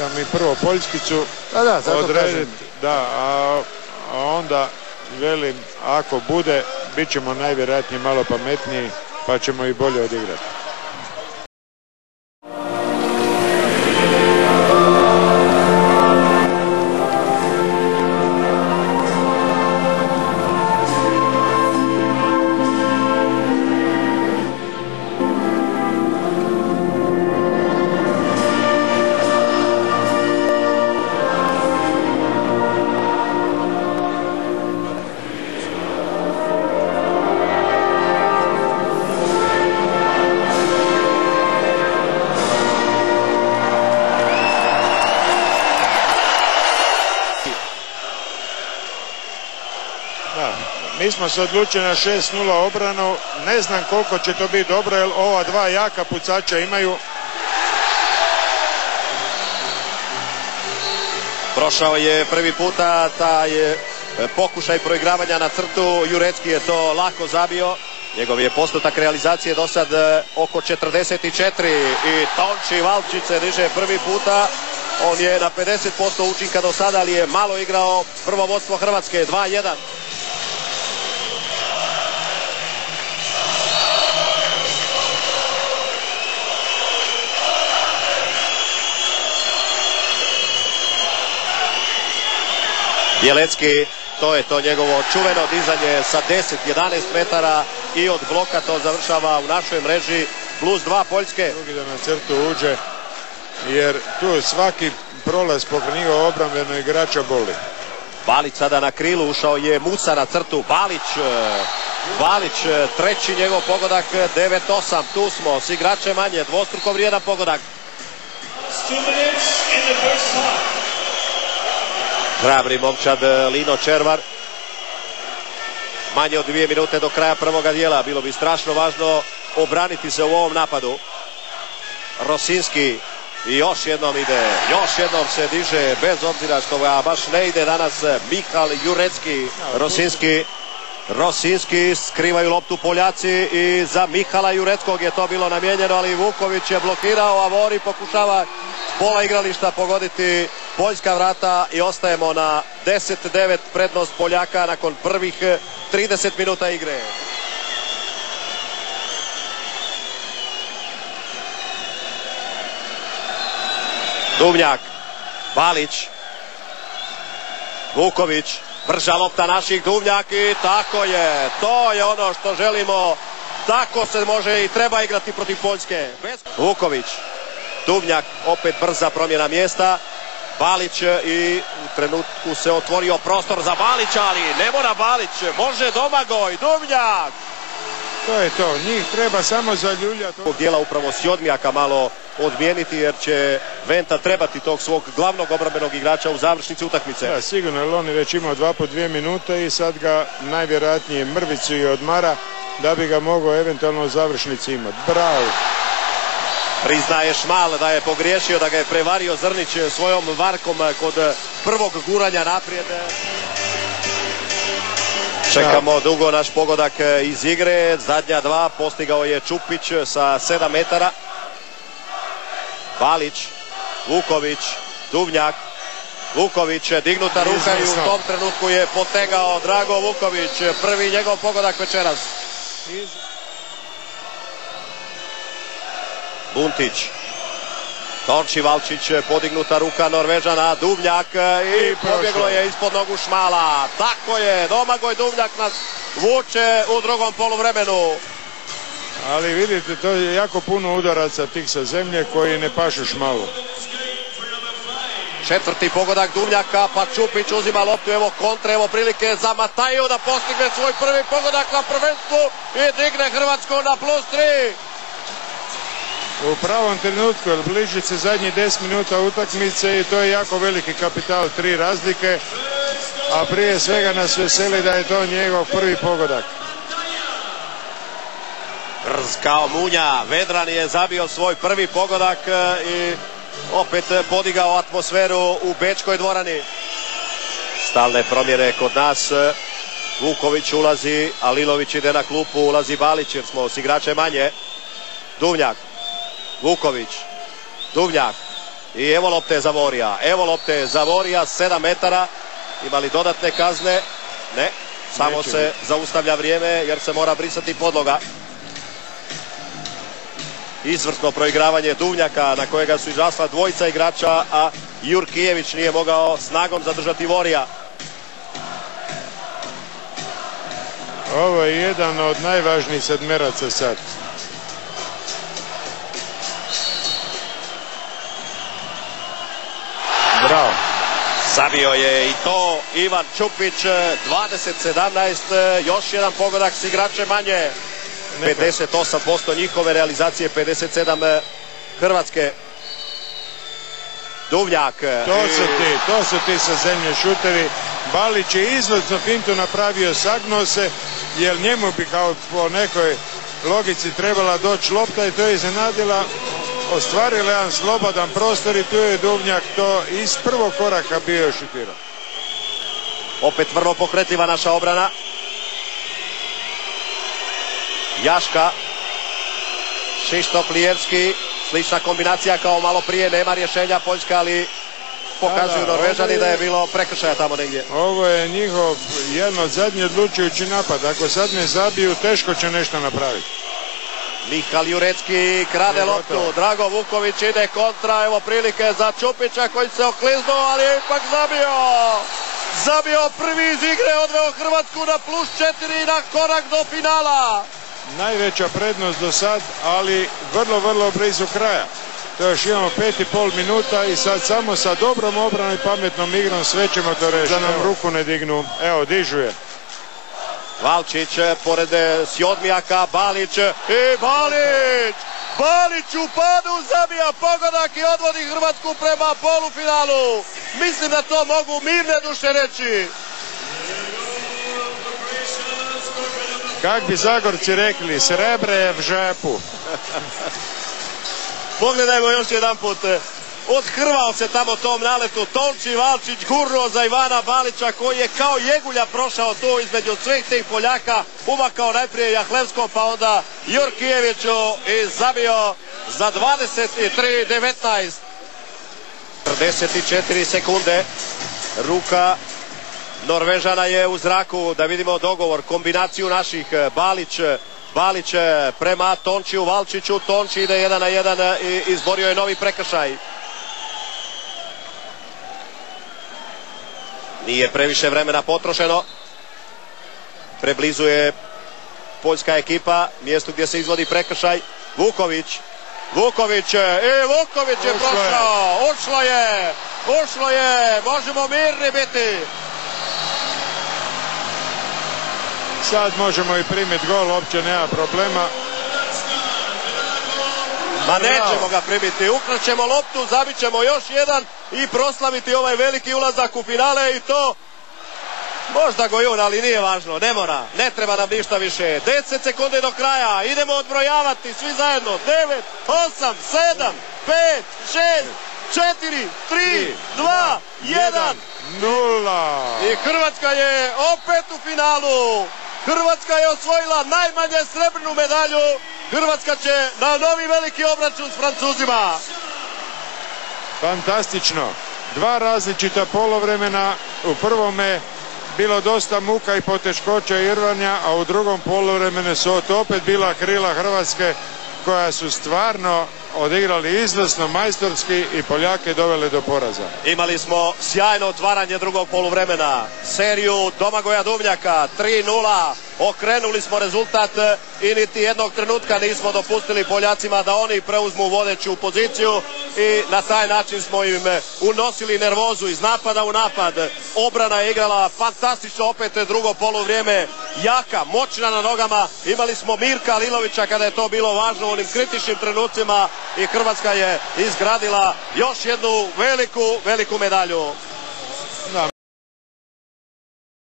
Ja mi prvo Poljskicu odrediti, da, a onda velim, ako bude, bit ćemo najvjerojatnije malo pametniji, pa ćemo i bolje odigrati. Mi smo se odlučili na 6-0 obranu, ne znam koliko će to biti dobro, jer ova dva jaka pucača imaju. Prošao je prvi puta taj pokušaj proigravanja na crtu, Jurecki je to lako zabio. Njegov je postotak realizacije do sad oko 44 i Tonči Valčić se diže prvi puta. On je na 50% učinka do sada, ali je malo igrao. Prvo vodstvo Hrvatske, 2-1. Bjelecki, to je to njegovo čuveno dizanje sa 10-11 metara i od bloka to završava u našoj mreži, plus 2 Poljske. Drugi da na crtu uđe, jer tu svaki prolaz pokraj njegova obrambeno igrača boli. Balić sada na krilu, ušao je Musa na crtu, Balić, treći njegov pogodak, 9-8, tu smo s igračem manje, dvostruko vrijedan pogodak. Hrabri momčad Lino Červar. Manje od 2 minute do kraja prvoga dijela. Bilo bi strašno važno obraniti se u ovom napadu. Rosinski još jednom ide, još jednom se diže, bez obzira što ga baš ne ide danas Michal Jurecki. Rosinski, skrivaju loptu Poljaci i za Mihala Jureckog je to bilo namijenjeno, ali Vuković je blokirao, a Vori pokušava pola igrališta pogoditi poljska vrata i ostajemo na 10-9 prednost Poljaka nakon prvih 30 minuta igre. Duvnjak, Balić, Vuković, brža lopta naših, Duvnjak i tako je, to je ono što želimo, tako se može i treba igrati protiv Poljske. Vuković, Duvnjak, opet brza promjena mjesta, Balić i u trenutku se otvorio prostor za Balića, ali ne mora Balić, može Domagoj, Duvnjak. To je to, njih treba samo zaljuljati. Ovog dijela upravo Sjodmijaka malo odmijeniti jer će Venta trebati tog svog glavnog obrambenog igrača u završnici utakmice. Da, sigurno, jer on je već imao 2 po 2 minute i sad ga najvjerojatnije mrvicu i odmara da bi ga mogao eventualno u završnici imati. Bravo! Priznaje Šmal da je pogriješio, da ga je prevario Zrnić svojom varkom kod prvog guranja naprijed. Čekamo dugo naš pogodak iz igre, zadnja 2 postigao je Čupić sa 7 metara. Balić, Vuković, Duvnjak, Vuković, dignuta ruka i u tom trenutku je potegao Drago Vuković, prvi njegov pogodak večeras. Buntić, Tonči Valčić, podignuta ruka Norvežana, Duvnjak i pobjeglo je ispod nogu Šmala. Tako je, Domagoj Duvnjak nas vuče u drugom poluvremenu. Ali vidite, to je jako puno udaraca tih sa zemlje koji ne pašu Šmalu. Četvrti pogodak Duvnjaka, pa Čupić uzima loptu, evo kontra, evo prilike za Mataju da postigne svoj prvi pogodak na prvenstvu i digne Hrvatsku na +3. U pravom trenutku, jer bliži se zadnjih 10 minuta utakmice i to je jako veliki kapital, 3 razlike, a prije svega nas veseli da je to njegov prvi pogodak. Brz kao munja, Vedran je zabio svoj prvi pogodak i opet podigao atmosferu u Bečkoj dvorani. Stalne promjene kod nas, Vuković ulazi, a Lilović ide na klupu, ulazi Balić jer smo s igrače manje. Duvnjak, Vuković, Duvnjak, I evo lopte za Vorija. Evo lopte za Vorija, 7 metara. Ima li dodatne kazne? Ne. Samo se zaustavlja vrijeme jer se mora brisati podloga. Izvrsno proigravanje Duvnjaka na kojega su izrasla dvojica igrača, a Jurkijević nije mogao snagom zadržati Vorija. Ovo je jedan od najvažnijih sedmeraca sad. Bravo. Zabio je i to Ivan Čupić, 20-17, još jedan pogodak s igrače manje. 58% njihove realizacije, 57 Hrvatske. Duvnjak. To su ti sa zemlje šuteri. Balić je izvrsno fintu napravio, sagnuo se, jer njemu bi kao po nekoj logici trebala doći lopta i to je iznenadila. Ostvarila jedan slobodan prostor i tu je Duvnjak to iz prvog koraka bio šutirao. Opet vrlo pokretljiva naša obrana. Jaška, Šištop Lijevski, slična kombinacija kao malo prije, nema rješenja Poljska, ali pokazuju Norvežani da je bilo prekršaja tamo negdje. Ovo je njihov jedan od zadnji odlučujući napad, ako sad ne zabiju teško će nešto napraviti. Mihal Jurecki krade loptu, Drago Vuković ide kontra, evo prilike za Čupića koji se okliznuo, ali je ipak zabio prvi iz igre, odveo Hrvatsku na +4 i na korak do finala. Najveća prednost do sad, ali vrlo blizu kraja. To još imamo 5,5 minuta i sad samo sa dobrom obranom i pametnom igrom sve ćemo to reći. Da nam ruku ne dignu. Evo, dižu je. Valčić pored Sjodmijaka, Balić i Balić u padu zabija pogodak i odvodi Hrvatsku prema polufinalu. Mislim da to mogu mirne duše reći. Kak bi Zagorci rekli, srebre v žepu. Pogledajmo još jedan put. Odhrvao se tamo tom naletu Tonči, Valčić gurnuo za Ivana Balića koji je kao jegulja prošao tu između svih tih Poljaka, umakao najprije Jahlevskom pa onda Jurkijeviću i zabio za 23-19. 44 sekunde, ruka Norvežana je u zraku, da vidimo dogovor, kombinaciju naših. Balić prema Tončiju, Valčiću, Tonči ide 1 na 1 i izborio je novi prekršaj. Nije previše vremena potrošeno. Preblizu je poljska ekipa, mjestu gdje se izvodi prekršaj. Vuković je prošao, ušlo je, možemo mirni biti. Sad možemo i primiti gol, uopće nema problema. Ma nećemo ga primiti, ukraćemo loptu, zabit ćemo još jedan i proslaviti ovaj veliki ulazak u finale i to možda Gojun, ali nije važno, ne mora, ne treba nam ništa više. 10 sekundi do kraja, idemo odbrojavati svi zajedno. 9, 8, 7, 5, 6, 4, 3, 2, 1, 0. I Hrvatska je opet u finalu. Hrvatska je osvojila najmanje srebrnu medalju. Hrvatska će na novi veliki obračun s Francuzima. Fantastično. Dva različita poluvremena. U prvome bilo dosta muka i poteškoća i irvanja, a u drugom poluvremenu su to opet bila krila Hrvatske koja su stvarno odigrali izvrsno, majstorski i Poljake doveli do poraza. Imali smo sjajno otvaranje drugog poluvremena, seriju Domagoja Duvnjaka, 3-0, okrenuli smo rezultat i niti jednog trenutka nismo dopustili Poljacima da oni preuzmu vodeću poziciju i na taj način smo im unosili nervozu iz napada u napad. Obrana je igrala fantastično, opet drugo poluvrijeme, jaka, moćna na nogama. Imali smo Mirka Lilovića kada je to bilo važno u onim kritičnim trenucima i Hrvatska je izgradila još jednu veliku medalju.